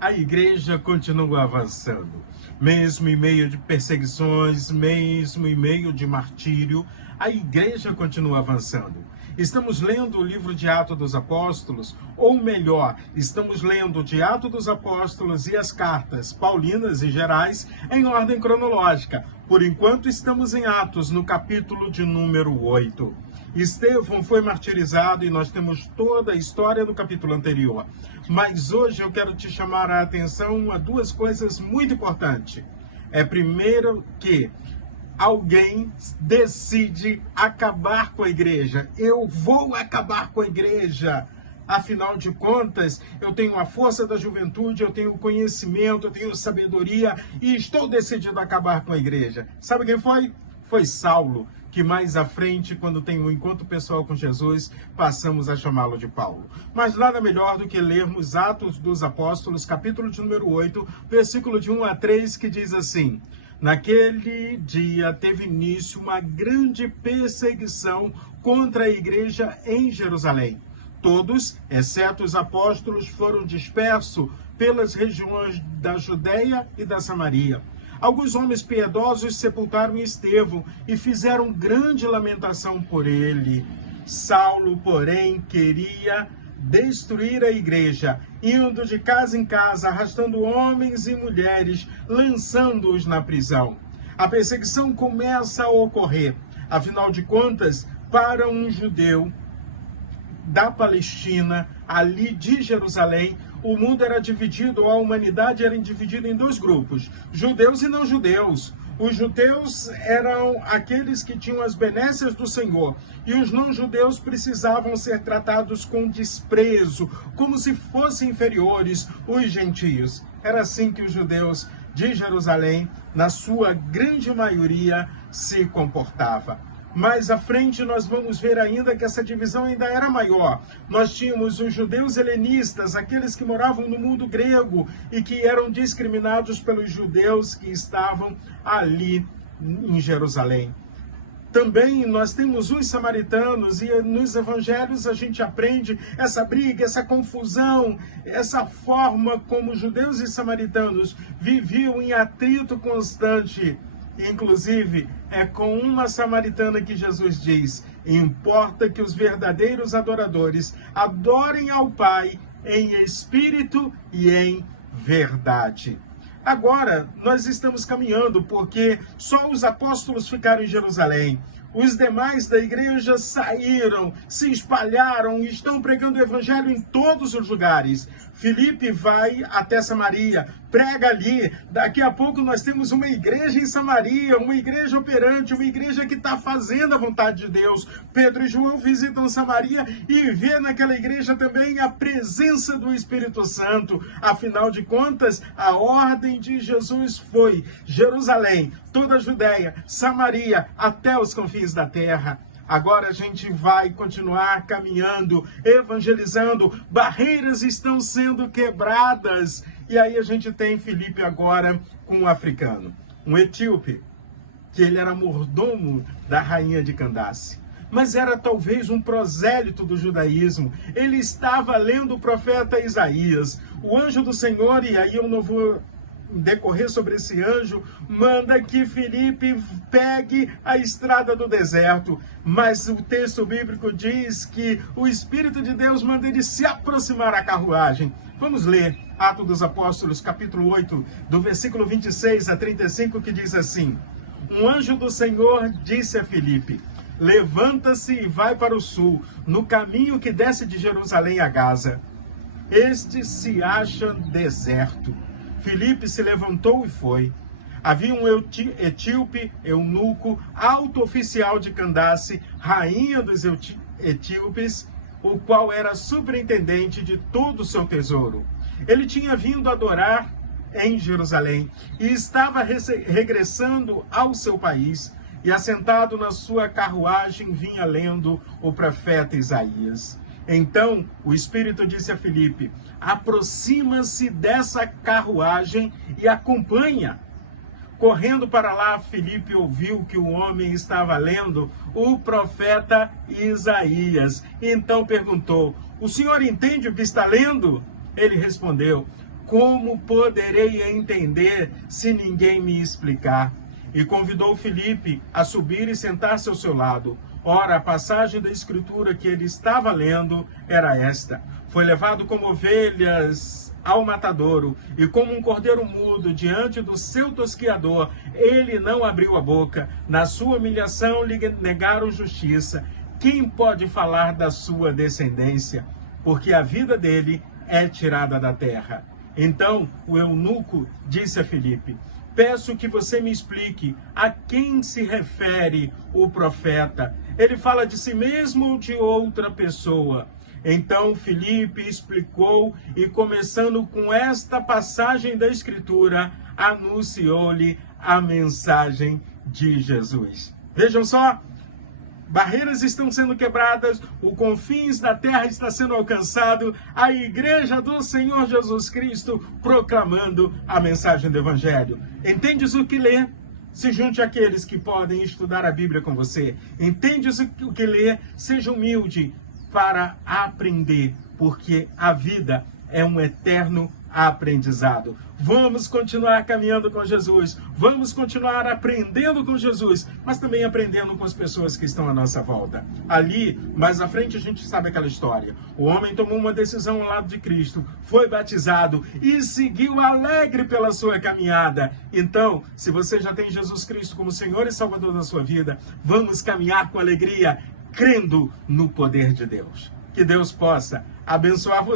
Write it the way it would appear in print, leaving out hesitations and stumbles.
A igreja continua avançando, mesmo em meio de perseguições, mesmo em meio de martírio, a igreja continua avançando. Estamos lendo o livro de Atos dos Apóstolos, ou melhor, estamos lendo de Atos dos Apóstolos e as cartas paulinas e gerais em ordem cronológica. Por enquanto estamos em Atos, no capítulo de número 8. Estevão foi martirizado e nós temos toda a história do capítulo anterior. Mas hoje eu quero te chamar a atenção a duas coisas muito importantes. Primeiro que alguém decide acabar com a igreja. Eu vou acabar com a igreja. Afinal de contas, eu tenho a força da juventude, eu tenho conhecimento, eu tenho sabedoria e estou decidido a acabar com a igreja. Sabe quem foi? Foi Saulo, que mais à frente, quando tem um encontro pessoal com Jesus, passamos a chamá-lo de Paulo. Mas nada melhor do que lermos Atos dos Apóstolos, capítulo de número 8, versículo de 1 a 3, que diz assim: Naquele dia teve início uma grande perseguição contra a igreja em Jerusalém. Todos, exceto os apóstolos, foram dispersos pelas regiões da Judeia e da Samaria. Alguns homens piedosos sepultaram Estevão e fizeram grande lamentação por ele. Saulo, porém, queria destruir a igreja, indo de casa em casa, arrastando homens e mulheres, lançando-os na prisão. A perseguição começa a ocorrer. Afinal de contas, para um judeu da Palestina, ali de Jerusalém, o mundo era dividido, a humanidade era dividida em dois grupos, judeus e não judeus. Os judeus eram aqueles que tinham as benécias do Senhor, e os não-judeus precisavam ser tratados com desprezo, como se fossem inferiores, os gentios. Era assim que os judeus de Jerusalém, na sua grande maioria, se comportavam. Mais à frente nós vamos ver ainda que essa divisão ainda era maior. Nós tínhamos os judeus helenistas, aqueles que moravam no mundo grego e que eram discriminados pelos judeus que estavam ali em Jerusalém. Também nós temos os samaritanos, e nos evangelhos a gente aprende essa briga, essa confusão, essa forma como judeus e samaritanos viviam em atrito constante. Inclusive, é com uma samaritana que Jesus diz: importa que os verdadeiros adoradores adorem ao Pai em espírito e em verdade. Agora, nós estamos caminhando porque só os apóstolos ficaram em Jerusalém. Os demais da igreja saíram, se espalharam e estão pregando o evangelho em todos os lugares. Filipe vai até Samaria, prega ali. Daqui a pouco nós temos uma igreja em Samaria, uma igreja operante, uma igreja que está fazendo a vontade de Deus. Pedro e João visitam Samaria e vê naquela igreja também a presença do Espírito Santo. Afinal de contas, a ordem de Jesus foi Jerusalém, toda a Judéia, Samaria, até os confins da terra. Agora a gente vai continuar caminhando, evangelizando, barreiras estão sendo quebradas. E aí a gente tem Filipe agora com um africano, um etíope, que ele era mordomo da rainha de Candace. Mas era talvez um prosélito do judaísmo. Ele estava lendo o profeta Isaías. O anjo do Senhor, e aí eu não vou decorrer sobre esse anjo, manda que Filipe pegue a estrada do deserto, mas o texto bíblico diz que o Espírito de Deus manda ele se aproximar à carruagem. Vamos ler Atos dos Apóstolos, capítulo 8, do versículo 26 a 35, que diz assim: Um anjo do Senhor disse a Filipe: levanta-se e vai para o sul, no caminho que desce de Jerusalém a Gaza. Este se acha deserto. Filipe se levantou e foi. Havia um etíope, eunuco, alto oficial de Candace, rainha dos etíopes, o qual era superintendente de todo o seu tesouro. Ele tinha vindo adorar em Jerusalém e estava regressando ao seu país, e assentado na sua carruagem vinha lendo o profeta Isaías. Então o Espírito disse a Filipe: aproxima-se dessa carruagem e acompanha. Correndo para lá, Filipe ouviu que o homem estava lendo o profeta Isaías. Então perguntou: o senhor entende o que está lendo? Ele respondeu: como poderei entender se ninguém me explicar? E convidou Filipe a subir e sentar-se ao seu lado. Ora, a passagem da escritura que ele estava lendo era esta: foi levado como ovelhas ao matadouro, e como um cordeiro mudo diante do seu tosquiador, ele não abriu a boca. Na sua humilhação lhe negaram justiça. Quem pode falar da sua descendência? Porque a vida dele é tirada da terra. Então o eunuco disse a Filipe: peço que você me explique a quem se refere o profeta. Ele fala de si mesmo ou de outra pessoa? Então Filipe explicou e, começando com esta passagem da Escritura, anunciou-lhe a mensagem de Jesus. Vejam só, barreiras estão sendo quebradas, os confins da terra está sendo alcançado, a igreja do Senhor Jesus Cristo proclamando a mensagem do Evangelho. Entendes o que lê? Se junte àqueles que podem estudar a Bíblia com você. Entendes o que lê? Seja humilde para aprender, porque a vida é um eterno aprendizado. Vamos continuar caminhando com Jesus, vamos continuar aprendendo com Jesus, mas também aprendendo com as pessoas que estão à nossa volta. Ali, mais à frente, a gente sabe aquela história. O homem tomou uma decisão ao lado de Cristo, foi batizado e seguiu alegre pela sua caminhada. Então, se você já tem Jesus Cristo como Senhor e Salvador da sua vida, vamos caminhar com alegria, crendo no poder de Deus. Que Deus possa abençoar você.